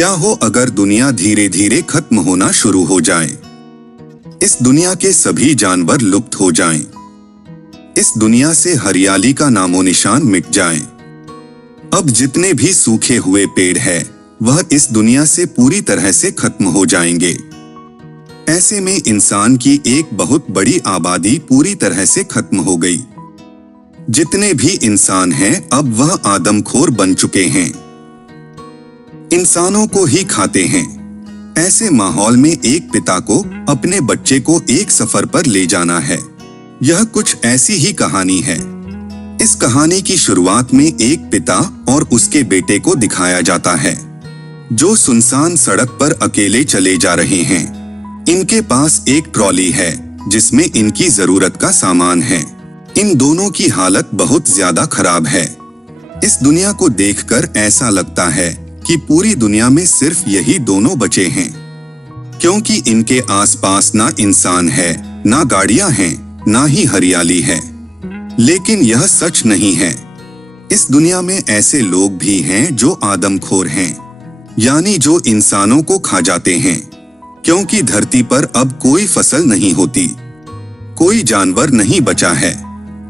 क्या हो अगर दुनिया धीरे धीरे खत्म होना शुरू हो जाए? इस दुनिया के सभी जानवर लुप्त हो जाएं। इस दुनिया से हरियाली का नामो निशान मिट जाए। अब जितने भी सूखे हुए पेड़ हैं, वह इस दुनिया से पूरी तरह से खत्म हो जाएंगे। ऐसे में इंसान की एक बहुत बड़ी आबादी पूरी तरह से खत्म हो गई। जितने भी इंसान हैं, अब वह आदमखोर बन चुके हैं, इंसानों को ही खाते हैं। ऐसे माहौल में एक पिता को अपने बच्चे को एक सफर पर ले जाना है। यह कुछ ऐसी ही कहानी है। इस कहानी की शुरुआत में एक पिता और उसके बेटे को दिखाया जाता है, जो सुनसान सड़क पर अकेले चले जा रहे हैं। इनके पास एक ट्रॉली है जिसमें इनकी जरूरत का सामान है। इन दोनों की हालत बहुत ज्यादा खराब है। इस दुनिया को देखकर ऐसा लगता है कि पूरी दुनिया में सिर्फ यही दोनों बचे हैं, क्योंकि इनके आसपास ना इंसान है, ना गाड़ियां हैं, ना ही हरियाली है। लेकिन यह सच नहीं है। इस दुनिया में ऐसे लोग भी हैं जो आदमखोर हैं, यानी जो इंसानों को खा जाते हैं, क्योंकि धरती पर अब कोई फसल नहीं होती, कोई जानवर नहीं बचा है।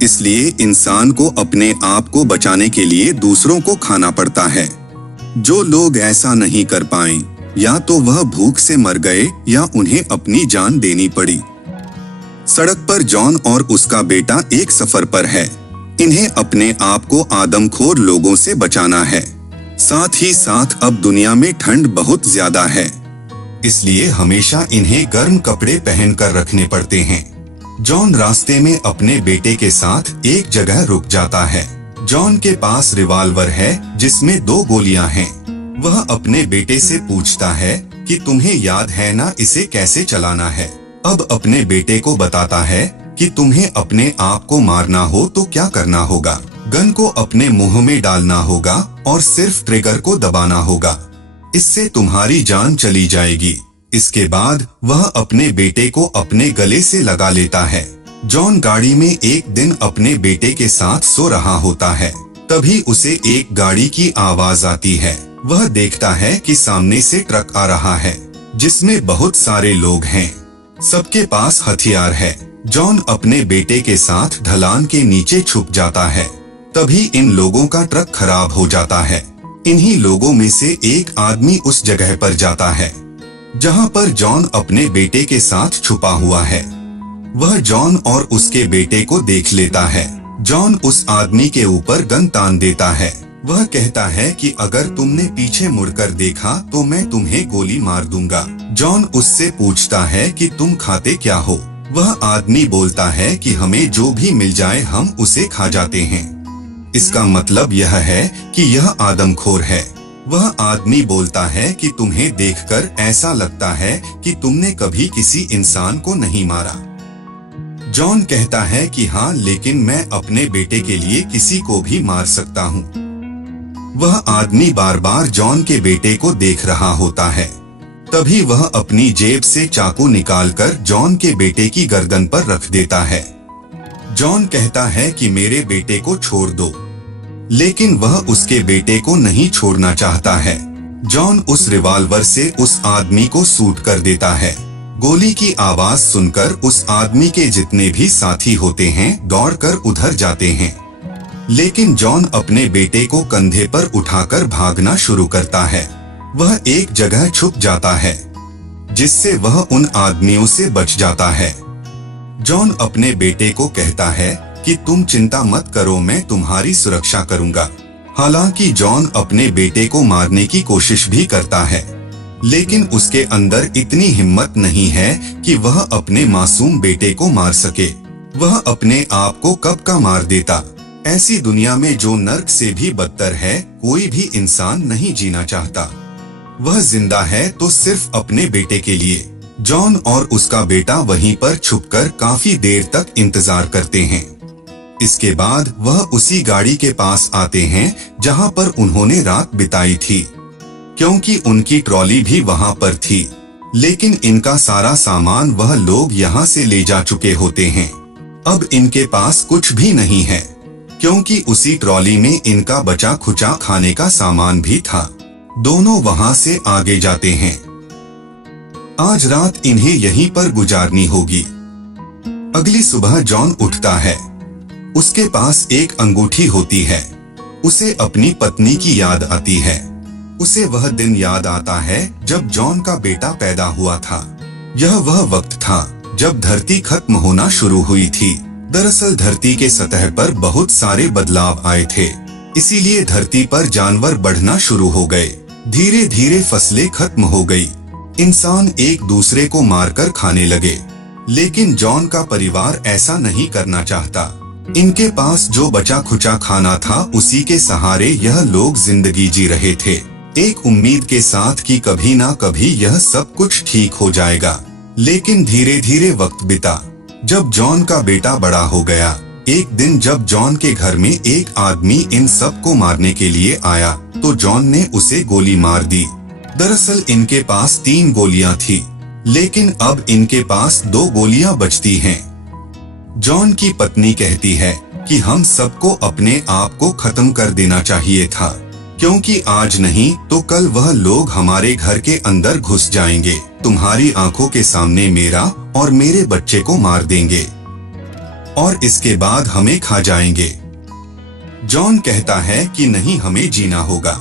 इसलिए इंसान को अपने आप को बचाने के लिए दूसरों को खाना पड़ता है। जो लोग ऐसा नहीं कर पाए, या तो वह भूख से मर गए या उन्हें अपनी जान देनी पड़ी। सड़क पर जॉन और उसका बेटा एक सफर पर है। इन्हें अपने आप को आदमखोर लोगों से बचाना है। साथ ही साथ अब दुनिया में ठंड बहुत ज्यादा है, इसलिए हमेशा इन्हें गर्म कपड़े पहनकर रखने पड़ते हैं। जॉन रास्ते में अपने बेटे के साथ एक जगह रुक जाता है। जॉन के पास रिवॉल्वर है जिसमें 2 गोलियां हैं। वह अपने बेटे से पूछता है कि तुम्हें याद है ना इसे कैसे चलाना है। अब अपने बेटे को बताता है कि तुम्हें अपने आप को मारना हो तो क्या करना होगा। गन को अपने मुंह में डालना होगा और सिर्फ ट्रिगर को दबाना होगा। इससे तुम्हारी जान चली जाएगी। इसके बाद वह अपने बेटे को अपने गले से लगा लेता है। जॉन गाड़ी में एक दिन अपने बेटे के साथ सो रहा होता है। तभी उसे एक गाड़ी की आवाज आती है। वह देखता है कि सामने से ट्रक आ रहा है, जिसमें बहुत सारे लोग हैं। सबके पास हथियार है। जॉन अपने बेटे के साथ ढलान के नीचे छुप जाता है। तभी इन लोगों का ट्रक खराब हो जाता है। इन्हीं लोगों में से एक आदमी उस जगह पर जाता है जहां पर जॉन अपने बेटे के साथ छुपा हुआ है। वह जॉन और उसके बेटे को देख लेता है। जॉन उस आदमी के ऊपर गन तान देता है। वह कहता है कि अगर तुमने पीछे मुड़कर देखा तो मैं तुम्हें गोली मार दूंगा। जॉन उससे पूछता है कि तुम खाते क्या हो। वह आदमी बोलता है कि हमें जो भी मिल जाए हम उसे खा जाते हैं। इसका मतलब यह है कि यह आदमखोर है। वह आदमी बोलता है कि तुम्हें देखकर ऐसा लगता है कि तुमने कभी किसी इंसान को नहीं मारा। जॉन कहता है कि हाँ, लेकिन मैं अपने बेटे के लिए किसी को भी मार सकता हूँ। वह आदमी बार बार जॉन के बेटे को देख रहा होता है। तभी वह अपनी जेब से चाकू निकालकर जॉन के बेटे की गर्दन पर रख देता है। जॉन कहता है कि मेरे बेटे को छोड़ दो, लेकिन वह उसके बेटे को नहीं छोड़ना चाहता है। जॉन उस रिवॉल्वर से उस आदमी को शूट कर देता है। गोली की आवाज सुनकर उस आदमी के जितने भी साथी होते हैं दौड़कर उधर जाते हैं, लेकिन जॉन अपने बेटे को कंधे पर उठाकर भागना शुरू करता है। वह एक जगह छुप जाता है, जिससे वह उन आदमियों से बच जाता है। जॉन अपने बेटे को कहता है कि तुम चिंता मत करो, मैं तुम्हारी सुरक्षा करूंगा। हालांकि जॉन अपने बेटे को मारने की कोशिश भी करता है, लेकिन उसके अंदर इतनी हिम्मत नहीं है कि वह अपने मासूम बेटे को मार सके। वह अपने आप को कब का मार देता। ऐसी दुनिया में जो नर्क से भी बदतर है, कोई भी इंसान नहीं जीना चाहता। वह जिंदा है तो सिर्फ अपने बेटे के लिए। जॉन और उसका बेटा वहीं पर छुपकर काफी देर तक इंतजार करते हैं। इसके बाद वह उसी गाड़ी के पास आते हैं जहां पर उन्होंने रात बिताई थी, क्योंकि उनकी ट्रॉली भी वहां पर थी। लेकिन इनका सारा सामान वह लोग यहाँ से ले जा चुके होते हैं। अब इनके पास कुछ भी नहीं है, क्योंकि उसी ट्रॉली में इनका बचा खुचा खाने का सामान भी था। दोनों वहां से आगे जाते हैं। आज रात इन्हें यहीं पर गुजारनी होगी। अगली सुबह जॉन उठता है। उसके पास एक अंगूठी होती है। उसे अपनी पत्नी की याद आती है। उसे वह दिन याद आता है जब जॉन का बेटा पैदा हुआ था। यह वह वक्त था जब धरती खत्म होना शुरू हुई थी। दरअसल धरती के सतह पर बहुत सारे बदलाव आए थे, इसीलिए धरती पर जानवर बढ़ना शुरू हो गए। धीरे धीरे फसलें खत्म हो गई। इंसान एक दूसरे को मारकर खाने लगे। लेकिन जॉन का परिवार ऐसा नहीं करना चाहता। इनके पास जो बचा खुचा खाना था उसी के सहारे यह लोग जिंदगी जी रहे थे, एक उम्मीद के साथ कि कभी ना कभी यह सब कुछ ठीक हो जाएगा। लेकिन धीरे धीरे वक्त बीता। जब जॉन का बेटा बड़ा हो गया, एक दिन जब जॉन के घर में एक आदमी इन सब को मारने के लिए आया तो जॉन ने उसे गोली मार दी। दरअसल इनके पास 3 गोलियां थी, लेकिन अब इनके पास 2 गोलियां बचती हैं। जॉन की पत्नी कहती है कि हम सबको अपने आप को खत्म कर देना चाहिए था, क्योंकि आज नहीं तो कल वह लोग हमारे घर के अंदर घुस जाएंगे, तुम्हारी आंखों के सामने मेरा और मेरे बच्चे को मार देंगे और इसके बाद हमें खा जाएंगे। जॉन कहता है कि नहीं, हमें जीना होगा।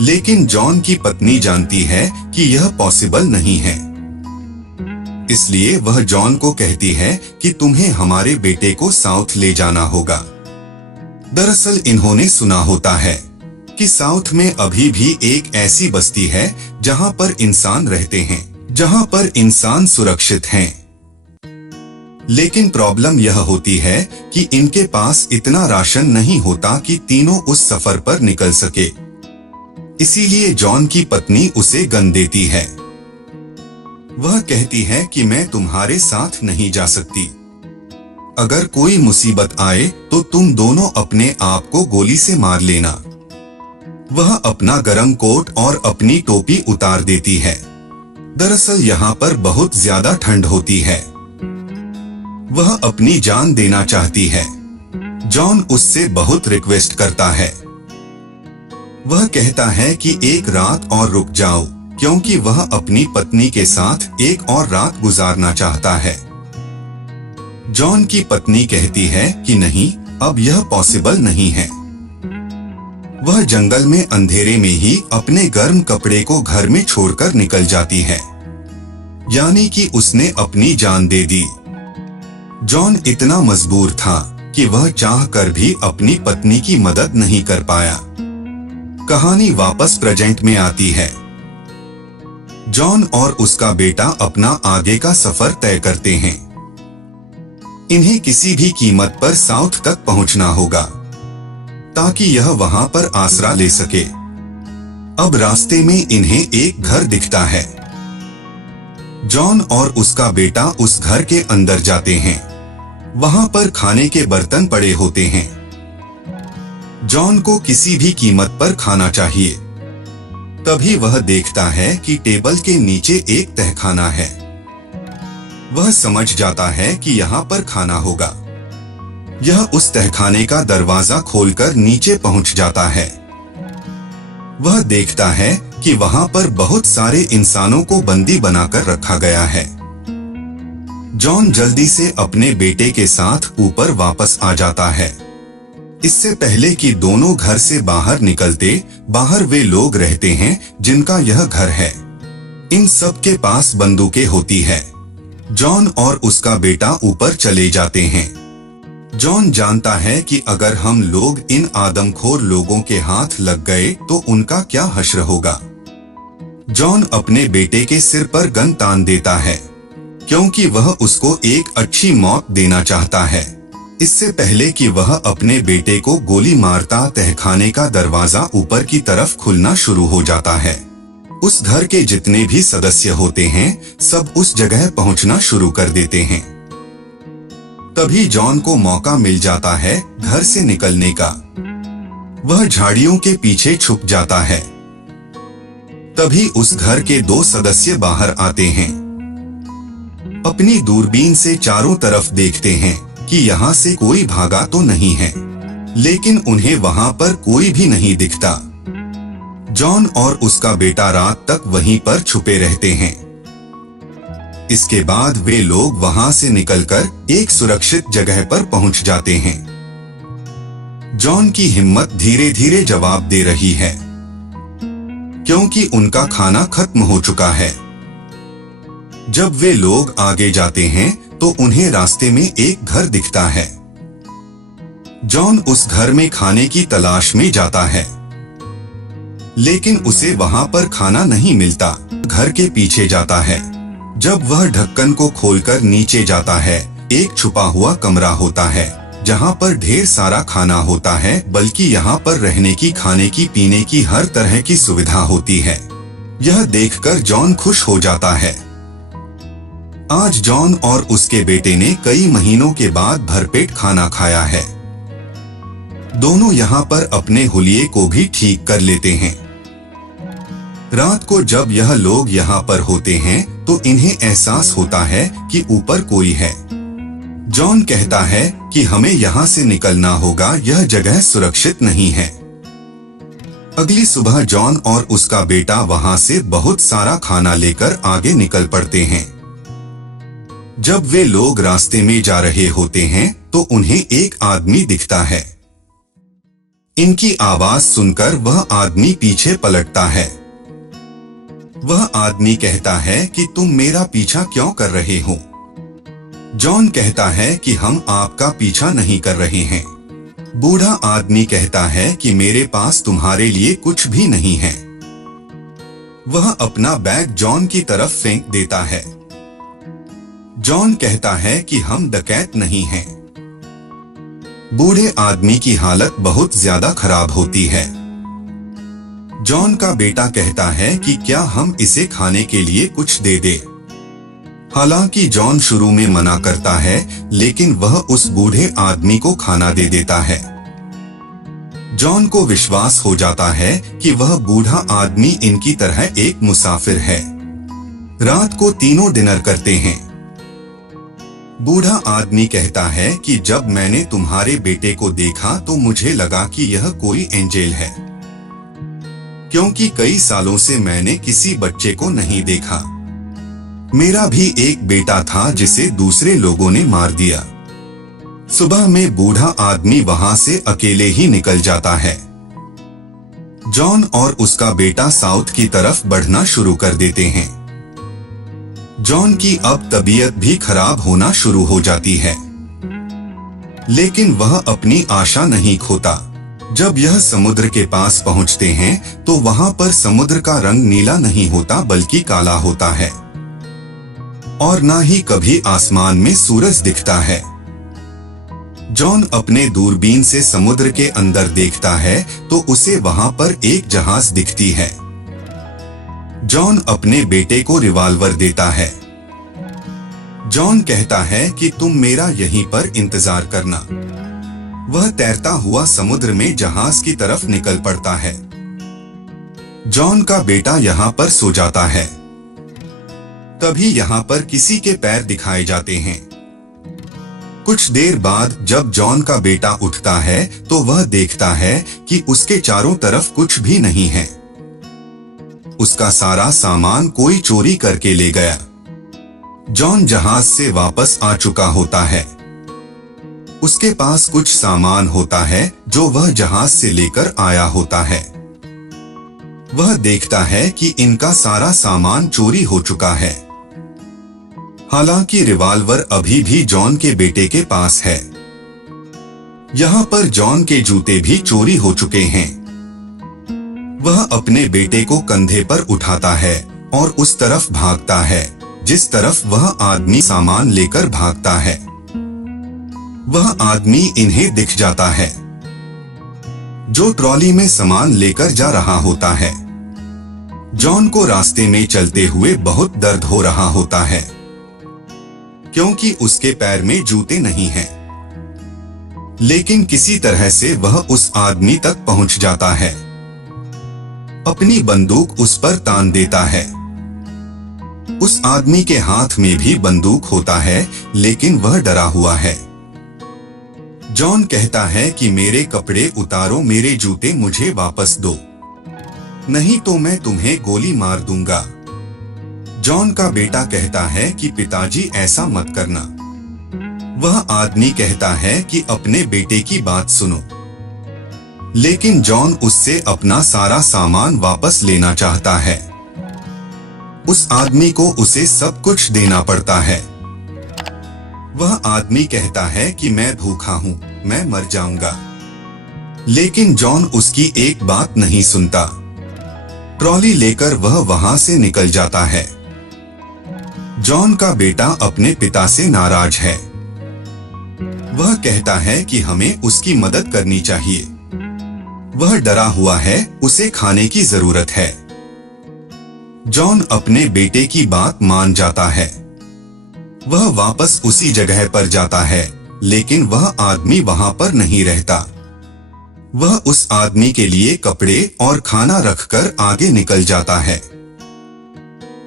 लेकिन जॉन की पत्नी जानती है कि यह पॉसिबल नहीं है, इसलिए वह जॉन को कहती है कि तुम्हें हमारे बेटे को साउथ ले जाना होगा। दरअसल इन्होंने सुना होता है कि साउथ में अभी भी एक ऐसी बस्ती है जहां पर इंसान रहते हैं, जहां पर इंसान सुरक्षित हैं। लेकिन प्रॉब्लम यह होती है कि इनके पास इतना राशन नहीं होता कि तीनों उस सफर पर निकल सके। इसीलिए जॉन की पत्नी उसे गन देती है। वह कहती है कि मैं तुम्हारे साथ नहीं जा सकती। अगर कोई मुसीबत आए तो तुम दोनों अपने आप को गोली से मार लेना। वह अपना गरम कोट और अपनी टोपी उतार देती है। दरअसल यहाँ पर बहुत ज्यादा ठंड होती है। वह अपनी जान देना चाहती है। जॉन उससे बहुत रिक्वेस्ट करता है। वह कहता है कि एक रात और रुक जाओ, क्योंकि वह अपनी पत्नी के साथ एक और रात गुजारना चाहता है। जॉन की पत्नी कहती है कि नहीं, अब यह पॉसिबल नहीं है। वह जंगल में अंधेरे में ही अपने गर्म कपड़े को घर में छोड़कर निकल जाती है, यानी कि उसने अपनी जान दे दी। जॉन इतना मजबूर था कि वह चाहकर भी अपनी पत्नी की मदद नहीं कर पाया। कहानी वापस प्रेजेंट में आती है। जॉन और उसका बेटा अपना आगे का सफर तय करते हैं। इन्हें किसी भी कीमत पर साउथ तक पहुंचना होगा ताकि यह वहां पर आसरा ले सके। अब रास्ते में इन्हें एक घर दिखता है। जॉन और उसका बेटा उस घर के अंदर जाते हैं। वहां पर खाने के बर्तन पड़े होते हैं। जॉन को किसी भी कीमत पर खाना चाहिए। तभी वह देखता है कि टेबल के नीचे एक तहखाना है। वह समझ जाता है कि यहाँ पर खाना होगा। यह उस तहखाने का दरवाजा खोलकर नीचे पहुंच जाता है। वह देखता है कि वहां पर बहुत सारे इंसानों को बंदी बनाकर रखा गया है। जॉन जल्दी से अपने बेटे के साथ ऊपर वापस आ जाता है। इससे पहले कि दोनों घर से बाहर निकलते, बाहर वे लोग रहते हैं जिनका यह घर है। इन सब के पास बंदूकें होती है। जॉन और उसका बेटा ऊपर चले जाते हैं। जॉन जानता है कि अगर हम लोग इन आदमखोर लोगों के हाथ लग गए तो उनका क्या हश्र होगा। जॉन अपने बेटे के सिर पर गन तान देता है, क्योंकि वह उसको एक अच्छी मौत देना चाहता है। इससे पहले कि वह अपने बेटे को गोली मारता, तहखाने का दरवाजा ऊपर की तरफ खुलना शुरू हो जाता है। उस घर के जितने भी सदस्य होते हैं सब उस जगह पहुंचना शुरू कर देते हैं। तभी जॉन को मौका मिल जाता है घर से निकलने का। वह झाड़ियों के पीछे छुप जाता है। तभी उस घर के 2 सदस्य बाहर आते हैं। अपनी दूरबीन से चारों तरफ देखते हैं कि यहाँ से कोई भागा तो नहीं है, लेकिन उन्हें वहाँ पर कोई भी नहीं दिखता। जॉन और उसका बेटा रात तक वहीं पर छुपे रहते हैं। इसके बाद वे लोग वहां से निकलकर एक सुरक्षित जगह पर पहुंच जाते हैं। जॉन की हिम्मत धीरे धीरे जवाब दे रही है, क्योंकि उनका खाना खत्म हो चुका है। जब वे लोग आगे जाते हैं तो उन्हें रास्ते में एक घर दिखता है। जॉन उस घर में खाने की तलाश में जाता है, लेकिन उसे वहां पर खाना नहीं मिलता। घर के पीछे जाता है। जब वह ढक्कन को खोलकर नीचे जाता है, एक छुपा हुआ कमरा होता है जहां पर ढेर सारा खाना होता है, बल्कि यहाँ पर रहने की, खाने की, पीने की हर तरह की सुविधा होती है। यह देखकर जॉन खुश हो जाता है। आज जॉन और उसके बेटे ने कई महीनों के बाद भरपेट खाना खाया है। दोनों यहाँ पर अपने हुलिये को भी ठीक कर लेते हैं। रात को जब यह लोग यहाँ पर होते हैं तो इन्हें एहसास होता है कि ऊपर कोई है। जॉन कहता है कि हमें यहाँ से निकलना होगा, यह जगह सुरक्षित नहीं है। अगली सुबह जॉन और उसका बेटा वहाँ से बहुत सारा खाना लेकर आगे निकल पड़ते हैं। जब वे लोग रास्ते में जा रहे होते हैं तो उन्हें एक आदमी दिखता है। इनकी आवाज सुनकर वह आदमी पीछे पलटता है। वह आदमी कहता है कि तुम मेरा पीछा क्यों कर रहे हो? जॉन कहता है कि हम आपका पीछा नहीं कर रहे हैं। बूढ़ा आदमी कहता है कि मेरे पास तुम्हारे लिए कुछ भी नहीं है। वह अपना बैग जॉन की तरफ फेंक देता है। जॉन कहता है कि हम डकैत नहीं हैं। बूढ़े आदमी की हालत बहुत ज्यादा खराब होती है। जॉन का बेटा कहता है कि क्या हम इसे खाने के लिए कुछ दे दे। हालांकि जॉन शुरू में मना करता है, लेकिन वह उस बूढ़े आदमी को खाना दे देता है। जॉन को विश्वास हो जाता है कि वह बूढ़ा आदमी इनकी तरह एक मुसाफिर है। रात को तीनों डिनर करते हैं। बूढ़ा आदमी कहता है कि जब मैंने तुम्हारे बेटे को देखा तो मुझे लगा कि यह कोई एंजेल है, क्योंकि कई सालों से मैंने किसी बच्चे को नहीं देखा। मेरा भी एक बेटा था जिसे दूसरे लोगों ने मार दिया। सुबह में बूढ़ा आदमी वहां से अकेले ही निकल जाता है। जॉन और उसका बेटा साउथ की तरफ बढ़ना शुरू कर देते हैं। जॉन की अब तबीयत भी खराब होना शुरू हो जाती है, लेकिन वह अपनी आशा नहीं खोता। जब यह समुद्र के पास पहुंचते हैं तो वहां पर समुद्र का रंग नीला नहीं होता बल्कि काला होता है, और ना ही कभी आसमान में सूरज दिखता है। जॉन अपने दूरबीन से समुद्र के अंदर देखता है तो उसे वहां पर एक जहाज दिखती है। जॉन अपने बेटे को रिवॉल्वर देता है। जॉन कहता है कि तुम मेरा यहीं पर इंतजार करना। वह तैरता हुआ समुद्र में जहाज की तरफ निकल पड़ता है। जॉन का बेटा यहाँ पर सो जाता है। तभी यहाँ पर किसी के पैर दिखाए जाते हैं। कुछ देर बाद जब जॉन का बेटा उठता है तो वह देखता है कि उसके चारों तरफ कुछ भी नहीं है। उसका सारा सामान कोई चोरी करके ले गया। जॉन जहाज से वापस आ चुका होता है। उसके पास कुछ सामान होता है जो वह जहाज से लेकर आया होता है। वह देखता है कि इनका सारा सामान चोरी हो चुका है। हालांकि रिवॉल्वर अभी भी जॉन के बेटे के पास है। यहाँ पर जॉन के जूते भी चोरी हो चुके हैं। वह अपने बेटे को कंधे पर उठाता है और उस तरफ भागता है जिस तरफ वह आदमी सामान लेकर भागता है। वह आदमी इन्हें दिख जाता है, जो ट्रॉली में सामान लेकर जा रहा होता है। जॉन को रास्ते में चलते हुए बहुत दर्द हो रहा होता है, क्योंकि उसके पैर में जूते नहीं हैं। लेकिन किसी तरह से वह उस आदमी तक पहुंच जाता है। अपनी बंदूक उस पर तान देता है। उस आदमी के हाथ में भी बंदूक होता है, लेकिन वह डरा हुआ है। जॉन कहता है कि मेरे कपड़े उतारो, मेरे जूते मुझे वापस दो। नहीं तो मैं तुम्हें गोली मार दूंगा। जॉन का बेटा कहता है कि पिताजी ऐसा मत करना। वह आदमी कहता है कि अपने बेटे की बात सुनो। लेकिन जॉन उससे अपना सारा सामान वापस लेना चाहता है। उस आदमी को उसे सब कुछ देना पड़ता है। वह आदमी कहता है कि मैं भूखा हूँ, मैं मर जाऊंगा। लेकिन जॉन उसकी एक बात नहीं सुनता। ट्रॉली लेकर वह वहां से निकल जाता है। जॉन का बेटा अपने पिता से नाराज है। वह कहता है कि हमें उसकी मदद करनी चाहिए। वह डरा हुआ है, उसे खाने की जरूरत है। जॉन अपने बेटे की बात मान जाता है। वह वापस उसी जगह पर जाता है, लेकिन वह आदमी वहां पर नहीं रहता। वह उस आदमी के लिए कपड़े और खाना रखकर आगे निकल जाता है।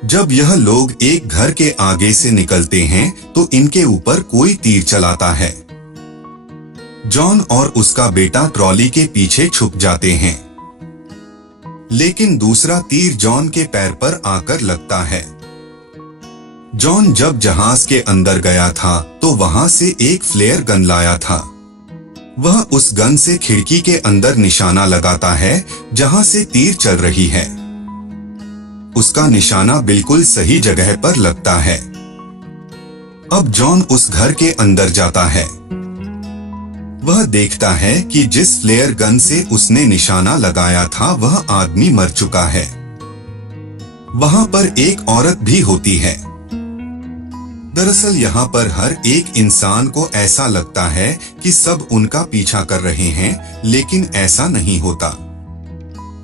जब यह लोग एक घर के आगे से निकलते हैं तो इनके ऊपर कोई तीर चलाता है। जॉन और उसका बेटा ट्रॉली के पीछे छुप जाते हैं। लेकिन दूसरा तीर जॉन के पैर पर आकर लगता है। जॉन जब जहाज के अंदर गया था तो वहां से एक फ्लेयर गन लाया था। वह उस गन से खिड़की के अंदर निशाना लगाता है जहां से तीर चल रही है। उसका निशाना बिल्कुल सही जगह पर लगता है। अब जॉन उस घर के अंदर जाता है। वह देखता है कि जिस फ्लेयर गन से उसने निशाना लगाया था वह आदमी मर चुका है। वहां पर एक औरत भी होती है। दरअसल यहाँ पर हर एक इंसान को ऐसा लगता है कि सब उनका पीछा कर रहे हैं, लेकिन ऐसा नहीं होता।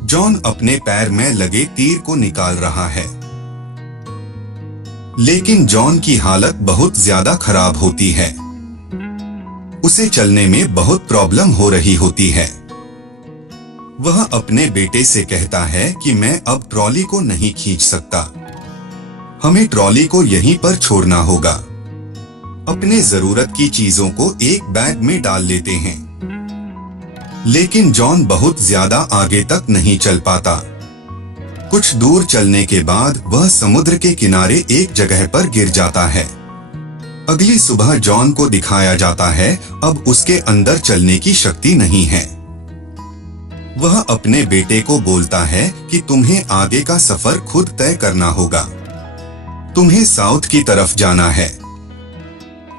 जॉन अपने पैर में लगे तीर को निकाल रहा है। लेकिन जॉन की हालत बहुत ज्यादा खराब होती है। उसे चलने में बहुत प्रॉब्लम हो रही होती है। वह अपने बेटे से कहता है कि मैं अब ट्रॉली को नहीं खींच सकता। हमें ट्रॉली को यहीं पर छोड़ना होगा। अपने जरूरत की चीजों को एक बैग में डाल लेते हैं। लेकिन जॉन बहुत ज्यादा आगे तक नहीं चल पाता। कुछ दूर चलने के बाद वह समुद्र के किनारे एक जगह पर गिर जाता है। अगली सुबह जॉन को दिखाया जाता है अब उसके अंदर चलने की शक्ति नहीं है। वह अपने बेटे को बोलता है कि तुम्हें आगे का सफर खुद तय करना होगा। तुम्हें साउथ की तरफ जाना है।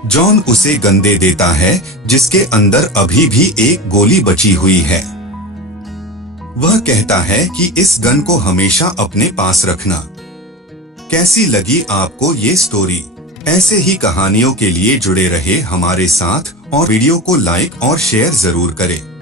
जॉन उसे गन दे देता है जिसके अंदर अभी भी एक गोली बची हुई है। वह कहता है कि इस गन को हमेशा अपने पास रखना। कैसी लगी आपको ये स्टोरी? ऐसे ही कहानियों के लिए जुड़े रहे हमारे साथ और वीडियो को लाइक और शेयर जरूर करें।